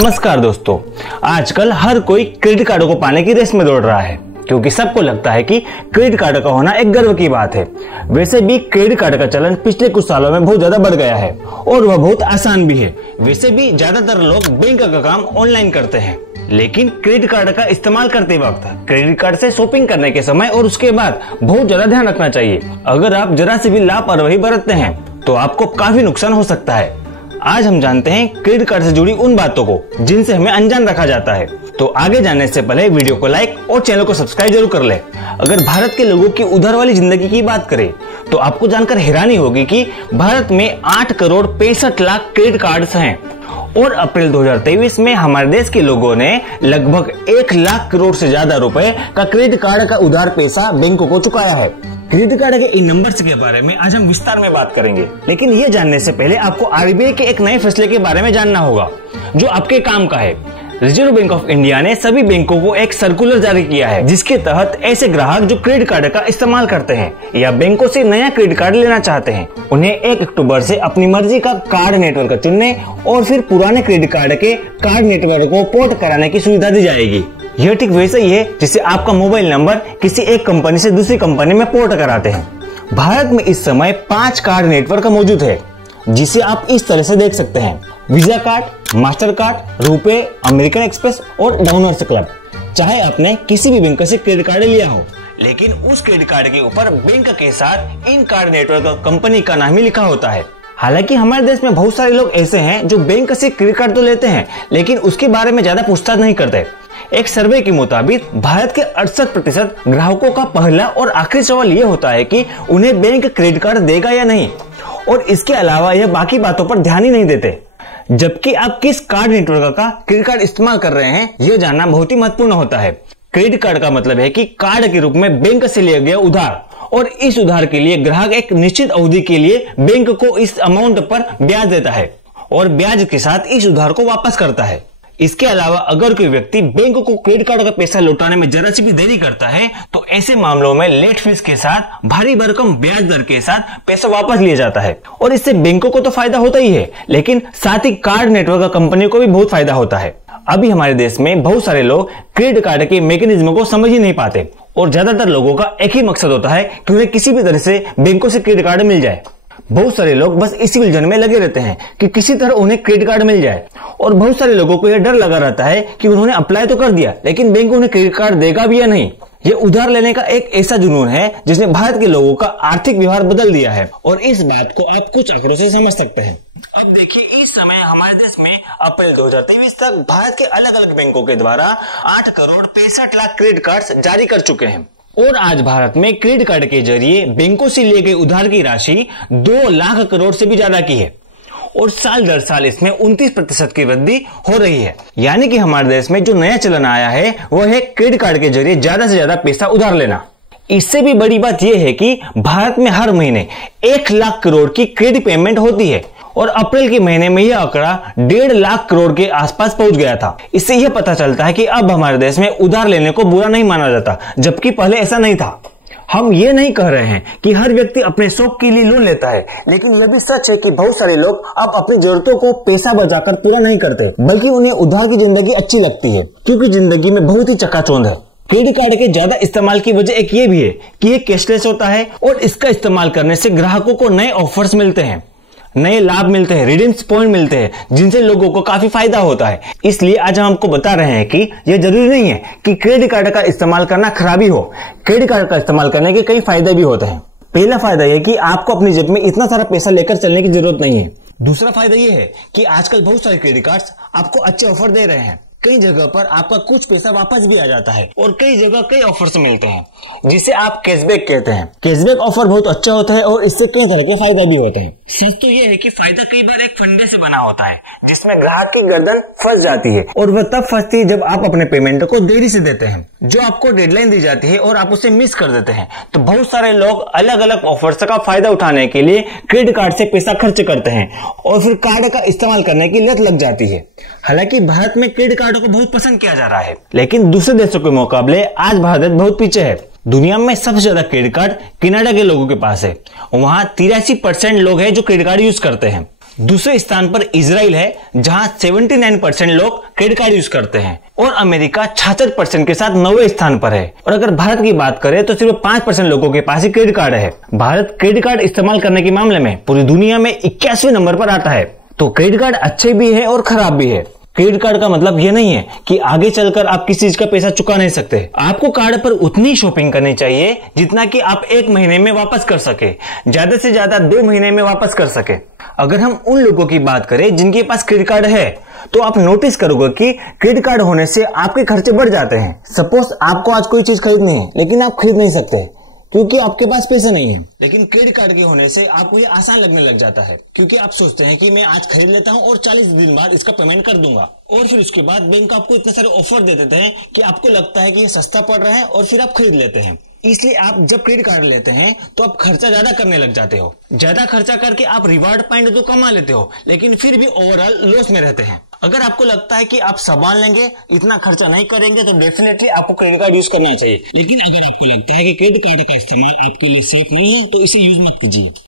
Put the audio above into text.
नमस्कार दोस्तों, आजकल हर कोई क्रेडिट कार्डों को पाने की रेस में दौड़ रहा है क्योंकि सबको लगता है कि क्रेडिट कार्ड का होना एक गर्व की बात है। वैसे भी क्रेडिट कार्ड का चलन पिछले कुछ सालों में बहुत ज्यादा बढ़ गया है और वह बहुत आसान भी है। वैसे भी ज्यादातर लोग बैंक का काम ऑनलाइन करते हैं, लेकिन क्रेडिट कार्ड का इस्तेमाल करते वक्त क्रेडिट कार्ड से शॉपिंग करने के समय और उसके बाद बहुत ज्यादा ध्यान रखना चाहिए। अगर आप जरा से भी लापरवाही बरतते हैं तो आपको काफी नुकसान हो सकता है। आज हम जानते हैं क्रेडिट कार्ड से जुड़ी उन बातों को जिनसे हमें अनजान रखा जाता है। तो आगे जानने से पहले वीडियो को लाइक और चैनल को सब्सक्राइब जरूर कर ले। अगर भारत के लोगों की उधार वाली जिंदगी की बात करें तो आपको जानकर हैरानी होगी कि भारत में 8 करोड़ 65 लाख क्रेडिट कार्ड्स हैं और अप्रैल 2023 में हमारे देश के लोगों ने लगभग 1 लाख करोड़ से ज्यादा रुपए का क्रेडिट कार्ड का उधार पैसा बैंकों को चुकाया है। क्रेडिट कार्ड के इन नंबर्स के बारे में आज हम विस्तार में बात करेंगे, लेकिन ये जानने से पहले आपको आरबीआई के एक नए फैसले के बारे में जानना होगा जो आपके काम का है। रिजर्व बैंक ऑफ इंडिया ने सभी बैंकों को एक सर्कुलर जारी किया है जिसके तहत ऐसे ग्राहक जो क्रेडिट कार्ड का इस्तेमाल करते हैं या बैंकों से नया क्रेडिट कार्ड लेना चाहते हैं, उन्हें 1 अक्टूबर से अपनी मर्जी का कार्ड नेटवर्क चुनने और फिर पुराने क्रेडिट कार्ड के कार्ड नेटवर्क को पोर्ट कराने की सुविधा दी जाएगी। यह ठीक वैसा ही है जिसे आपका मोबाइल नंबर किसी एक कंपनी से दूसरी कंपनी में पोर्ट कराते हैं। भारत में इस समय 5 कार्ड नेटवर्क मौजूद है जिसे आप इस तरह से देख सकते हैं: visa card, master card, RuPay, American express और डाउनर्स क्लब। चाहे आपने किसी भी बैंक से क्रेडिट कार्ड लिया हो, लेकिन उस क्रेडिट कार्ड के ऊपर बैंक के साथ इन कार्ड नेटवर्क कंपनी का नाम ही लिखा होता है। हालांकि हमारे देश में बहुत सारे लोग ऐसे हैं जो बैंक से क्रेडिट कार्ड तो लेते हैं लेकिन उसके बारे में ज्यादा पूछताछ नहीं करते। एक सर्वे के मुताबिक भारत के 68% ग्राहकों का पहला और आखिरी सवाल यह होता है कि उन्हें बैंक क्रेडिट कार्ड देगा या नहीं, और इसके अलावा यह बाकी बातों पर ध्यान ही नहीं देते। जबकि आप किस कार्ड नेटवर्क का क्रेडिट कार्ड इस्तेमाल कर रहे हैं यह जानना बहुत ही महत्वपूर्ण होता है। क्रेडिट कार्ड का मतलब है कि कार्ड के रूप में बैंक से लिया गया उधार, और इस उधार के लिए ग्राहक एक निश्चित अवधि के लिए बैंक को इस अमाउंट पर ब्याज देता है और ब्याज के साथ इस उधार को वापस करता है। इसके अलावा अगर कोई व्यक्ति बैंक को क्रेडिट कार्ड का पैसा लौटाने में जरा सी भी देरी करता है तो ऐसे मामलों में लेट फीस के साथ भारी भरकम ब्याज दर के साथ पैसा वापस लिया जाता है, और इससे बैंकों को तो फायदा होता ही है लेकिन साथ ही कार्ड नेटवर्क कंपनियों को भी बहुत फायदा होता है। अभी हमारे देश में बहुत सारे लोग क्रेडिट कार्ड के मैकेनिज्म को समझ ही नहीं पाते और ज्यादातर लोगों का एक ही मकसद होता है कि उन्हें किसी भी तरह से बैंकों से क्रेडिट कार्ड मिल जाए। बहुत सारे लोग बस इसी उलझन में लगे रहते हैं कि किसी तरह उन्हें क्रेडिट कार्ड मिल जाए, और बहुत सारे लोगों को यह डर लगा रहता है कि उन्होंने अप्लाई तो कर दिया लेकिन बैंक उन्हें क्रेडिट कार्ड देगा भी या नहीं। यह उधार लेने का एक ऐसा जुनून है जिसने भारत के लोगों का आर्थिक व्यवहार बदल दिया है, और इस बात को आप कुछ आंकड़ों से समझ सकते हैं। अब देखिए, इस समय हमारे देश में अप्रैल 2023 तक भारत के अलग अलग बैंकों के द्वारा 8 करोड़ 65 लाख क्रेडिट कार्ड जारी कर चुके हैं, और आज भारत में क्रेडिट कार्ड के जरिए बैंकों से लिए गए उधार की राशि 2 लाख करोड़ से भी ज्यादा की है, और साल दर साल इसमें 29% की वृद्धि हो रही है। यानी कि हमारे देश में जो नया चलन आया है वह है क्रेडिट कार्ड के जरिए ज्यादा से ज्यादा पैसा उधार लेना। इससे भी बड़ी बात यह है कि भारत में हर महीने 1 लाख करोड़ की क्रेडिट पेमेंट होती है, और अप्रैल के महीने में यह आंकड़ा 1.5 लाख करोड़ के आसपास पहुंच गया था। इससे यह पता चलता है कि अब हमारे देश में उधार लेने को बुरा नहीं माना जाता, जबकि पहले ऐसा नहीं था। हम ये नहीं कह रहे हैं कि हर व्यक्ति अपने शौक के लिए लोन लेता है, लेकिन यह भी सच है कि बहुत सारे लोग अब अपनी जरूरतों को पैसा बचाकर पूरा नहीं करते, बल्कि उन्हें उधार की जिंदगी अच्छी लगती है क्योंकि जिंदगी में बहुत ही चकाचौंध है। क्रेडिट कार्ड के ज्यादा इस्तेमाल की वजह एक ये भी है कि ये कैशलेस होता है, और इसका इस्तेमाल करने से ग्राहकों को नए ऑफर्स मिलते हैं, नए लाभ मिलते हैं, रिडीम्स पॉइंट मिलते हैं जिनसे लोगों को काफी फायदा होता है। इसलिए आज हम आपको बता रहे हैं कि यह जरूरी नहीं है कि क्रेडिट कार्ड का इस्तेमाल करना खराबी हो। क्रेडिट कार्ड का इस्तेमाल करने के कई फायदे भी होते हैं। पहला फायदा यह कि आपको अपनी जेब में इतना सारा पैसा लेकर चलने की जरूरत नहीं है। दूसरा फायदा यह है कि आजकल बहुत सारे क्रेडिट कार्ड्स आपको अच्छे ऑफर दे रहे हैं। कई जगह पर आपका कुछ पैसा वापस भी आ जाता है, और कई जगह कई ऑफर्स मिलते हैं जिसे आप कैशबैक कहते हैं। कैशबैक ऑफर बहुत अच्छा होता है और इससे कई तरह के फायदा भी होते हैं। सच तो यह है कि फायदा कई बार एक फंडे से बना होता है जिसमें ग्राहक की गर्दन फंस जाती है, और वह तब फंसती है जब आप अपने पेमेंट को देरी से देते हैं, जो आपको डेडलाइन दी जाती है और आप उसे मिस कर देते हैं। तो बहुत सारे लोग अलग अलग ऑफर्स का फायदा उठाने के लिए क्रेडिट कार्ड से पैसा खर्च करते हैं और फिर कार्ड का इस्तेमाल करने की लत लग जाती है। हालांकि भारत में क्रेडिट कार्ड को बहुत पसंद किया जा रहा है, लेकिन दूसरे देशों के मुकाबले आज भारत बहुत पीछे है। दुनिया में सबसे ज्यादा क्रेडिट कार्ड कनाडा के लोगों के पास है, वहां 83% लोग हैं जो क्रेडिट कार्ड यूज करते हैं। दूसरे स्थान पर इजराइल है, जहां 79% लोग क्रेडिट कार्ड यूज करते हैं, और अमेरिका 66% के साथ 9वें स्थान पर है। और अगर भारत की बात करें तो सिर्फ 5% लोगों के पास ही क्रेडिट कार्ड है। भारत क्रेडिट कार्ड इस्तेमाल करने के मामले में पूरी दुनिया में 81वें नंबर पर आता है। तो क्रेडिट कार्ड अच्छे भी है और खराब भी है। क्रेडिट कार्ड का मतलब यह नहीं है कि आगे चलकर आप किसी चीज का पैसा चुका नहीं सकते। आपको कार्ड पर उतनी शॉपिंग करनी चाहिए जितना कि आप 1 महीने में वापस कर सके, ज्यादा से ज्यादा 2 महीने में वापस कर सके। अगर हम उन लोगों की बात करें जिनके पास क्रेडिट कार्ड है, तो आप नोटिस करोगे कि क्रेडिट कार्ड होने से आपके खर्चे बढ़ जाते हैं। सपोज आपको आज कोई चीज खरीदनी है लेकिन आप खरीद नहीं सकते क्योंकि आपके पास पैसे नहीं है, लेकिन क्रेडिट कार्ड के होने से आपको ये आसान लगने लग जाता है, क्योंकि आप सोचते हैं कि मैं आज खरीद लेता हूं और 40 दिन बाद इसका पेमेंट कर दूंगा, और फिर उसके बाद बैंक आपको इतने सारे ऑफर दे देते हैं कि आपको लगता है कि ये सस्ता पड़ रहा है और फिर आप खरीद लेते हैं। इसलिए आप जब क्रेडिट कार्ड लेते हैं तो आप खर्चा ज्यादा करने लग जाते हो। ज्यादा खर्चा करके आप रिवार्ड पॉइंट तो कमा लेते हो, लेकिन फिर भी ओवरऑल लॉस में रहते हैं। अगर आपको लगता है कि आप संभाल लेंगे, इतना खर्चा नहीं करेंगे, तो डेफिनेटली आपको क्रेडिट कार्ड यूज करना चाहिए। लेकिन अगर आपको लगता है कि क्रेडिट कार्ड का इस्तेमाल आपके लिए सेफ नहीं है, तो इसे यूज मत कीजिए।